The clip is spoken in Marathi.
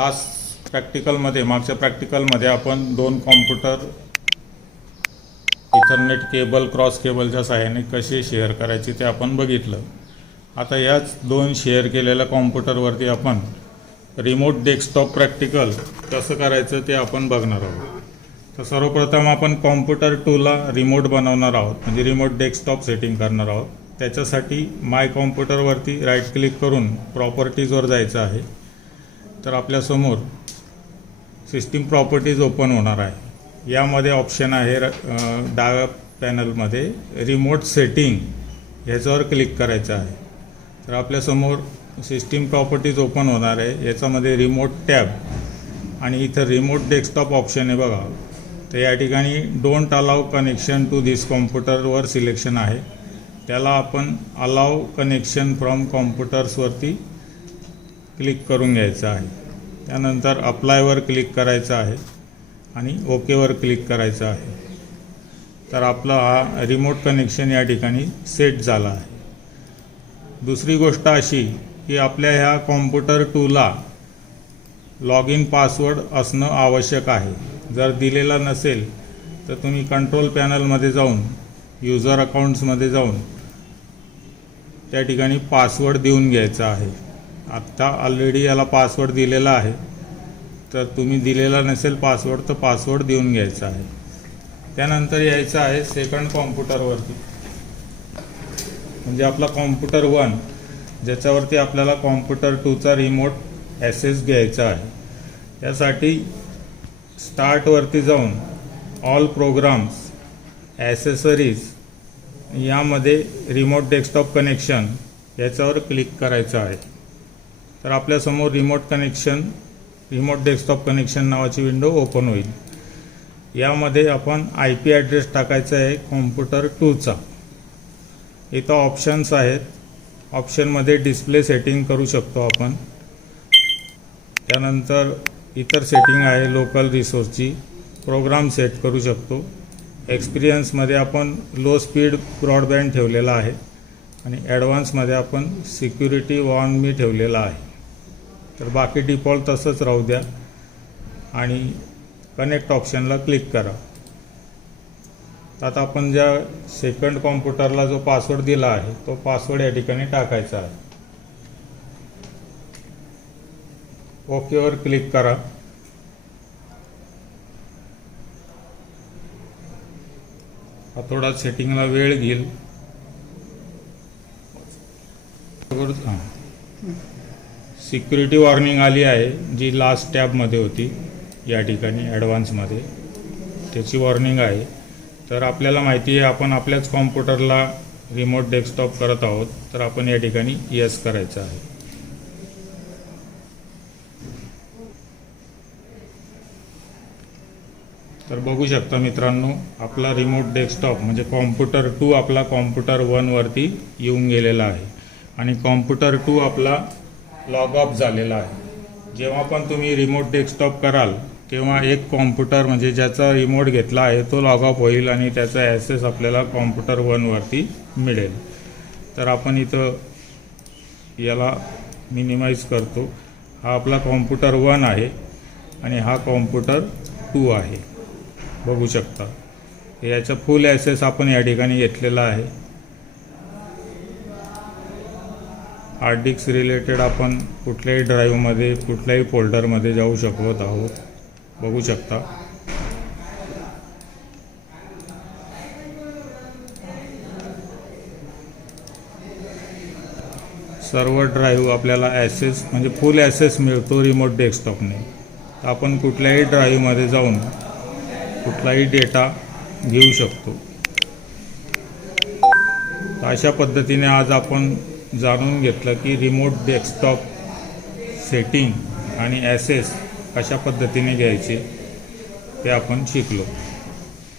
लास्ट प्रॅक्टिकलमध्ये मागच्या प्रॅक्टिकलमध्ये आपण दोन कॉम्प्युटर इथरनेट केबल क्रॉस केबलच्या सहाय्याने कसे शेअर करायचे ते आपण बघितलं. आता याच दोन शेअर केलेल्या कॉम्प्युटरवरती आपण रिमोट डेस्कटॉप प्रॅक्टिकल कसं करायचं ते आपण बघणार आहोत. तर सर्वप्रथम आपण कॉम्प्युटर टूला रिमोट बनवणार आहोत म्हणजे रिमोट डेस्कटॉप सेटिंग करणार आहोत. त्याच्यासाठी माय कॉम्प्युटरवरती राईट क्लिक करून प्रॉपर्टीजवर जायचं आहे. तर आपल्यासमोर सिस्टीम प्रॉपर्टीज ओपन होणार आहे. यामध्ये ऑप्शन आहे र- डाव्या पॅनलमध्ये रिमोट सेटिंग ह्याच्यावर क्लिक करायचं आहे. तर आपल्यासमोर सिस्टीम प्रॉपर्टीज ओपन होणार आहे. याच्यामध्ये रिमोट टॅब आणि इथं रिमोट डेस्कटॉप ऑप्शन आहे बघा. तर या ठिकाणी don't allow connection to this कॉम्प्युटरवर selection आहे. त्याला आपण अलाव कनेक्शन फ्रॉम कॉम्प्युटर्सवरती क्लिक करून घ्यायचं आहे. त्यानंतर अप्लायवर क्लिक करायचं आहे आणि ओकेवर क्लिक करायचं आहे. तर आपला हा रिमोट कनेक्शन या ठिकाणी सेट झाला आहे. दुसरी गोष्ट अशी की आपल्या ह्या कॉम्प्युटर टूला लॉग इन पासवर्ड असणं आवश्यक आहे. जर दिलेला नसेल तर तुम्ही कंट्रोल पॅनलमध्ये जाऊन युजर अकाउंट्समध्ये जाऊन त्या ठिकाणी पासवर्ड देऊन घ्यायचा आहे. आत्ता ऑलरेडी याला पासवर्ड दिलेला आहे. तर तुम्ही दिलेला नसेल पासवर्ड तर पासवर्ड देऊन घ्यायचा आहे. त्यानंतर यायचं आहे सेकंड कॉम्प्युटरवरती म्हणजे आपला कॉम्प्युटर वन ज्याच्यावरती आपल्याला कॉम्प्युटर टूचा रिमोट ॲसेस घ्यायचा आहे. त्यासाठी स्टार्टवरती जाऊन ऑल प्रोग्राम्स ॲसेसरीज यामध्ये रिमोट डेस्कटॉप कनेक्शन याच्यावर क्लिक करायचं आहे. तर आपल्यासमोर remote connection remote desktop connection नावाची विंडो ओपन होईल. यामध्ये आपण आय पी ॲड्रेस टाकायचा आहे कॉम्प्युटर टूचा इथं ऑप्शन्स आहेत. ऑप्शनमध्ये डिस्प्ले सेटिंग करू शकतो आपण. त्यानंतर इतर सेटिंग आहे लोकल रिसोर्सची प्रोग्राम सेट करू शकतो. एक्सपिरियन्समध्ये आपण लो स्पीड ब्रॉडबँड ठेवलेला आहे. आणि ॲडव्हान्समध्ये आपण सिक्युरिटी वॉन मी ठेवलेला आहे. तर बाकी डिफॉल्ट तसंच राहू द्या. आणि कनेक्ट ऑप्शनला क्लिक करा. आता आपण ज्या सेकंड कॉम्प्युटरला जो पासवर्ड दिला आहे तो पासवर्ड या ठिकाणी टाकायचा आहे. ओकेवर क्लिक करा. हा थोडा सेटिंगला वेळ घेईल. हां. सिक्युरिटी वॉर्निंग आली आहे जी लास्ट टॅबमध्ये होती या ठिकाणी ॲडव्हान्समध्ये त्याची वॉर्निंग आहे. तर आपल्याला माहिती आहे आपण आपल्याच कॉम्प्युटरला रिमोट डेस्कटॉप करत आहोत तर आपण या ठिकाणी येस करायचं आहे. तर बघू शकता मित्रांनो आपला रिमोट डेस्कटॉप म्हणजे कॉम्प्युटर टू आपला कॉम्प्युटर वनवरती येऊन गेलेला आहे. आणि कॉम्प्युटर टू आपला लॉग ऑफ झालेला आहे. जेव्हा पण तुम्ही रिमोट डेस्कटॉप कराल तेव्हा एक कॉम्प्युटर म्हणजे ज्याचा रिमोट घेतला आहे तो लॉग ऑफ होईल आणि त्याचा ॲसेस आपल्याला कॉम्प्युटर वनवरती मिळेल. तर आपण इथं याला मिनिमाइज करतो. हा आपला कॉम्प्युटर वन आहे आणि हा कॉम्प्युटर टू आहे. बघू शकता. याचा फुल ॲसेस आपण या ठिकाणी घेतलेला आहे. हार्ड डिस्क रिलेटेड आपण कुठल्याही ड्राईव्हमध्ये कुठल्याही फोल्डरमध्ये जाऊ शकत आहोत. बघू शकता. सर्व ड्राईव्ह आपल्याला ॲसेस म्हणजे फुल ॲसेस मिळतो रिमोट डेस्कटॉपने आपण कुठल्याही ड्राईव्हमध्ये जाऊन कुठलाही डेटा घेऊ शकतो. अशा पद्धतीने आज आपण जाणून घेतलं की रिमोट डेस्कटॉप सेटिंग आणि ॲसेस कशा पद्धतीने घ्यायचे ते आपण शिकलो.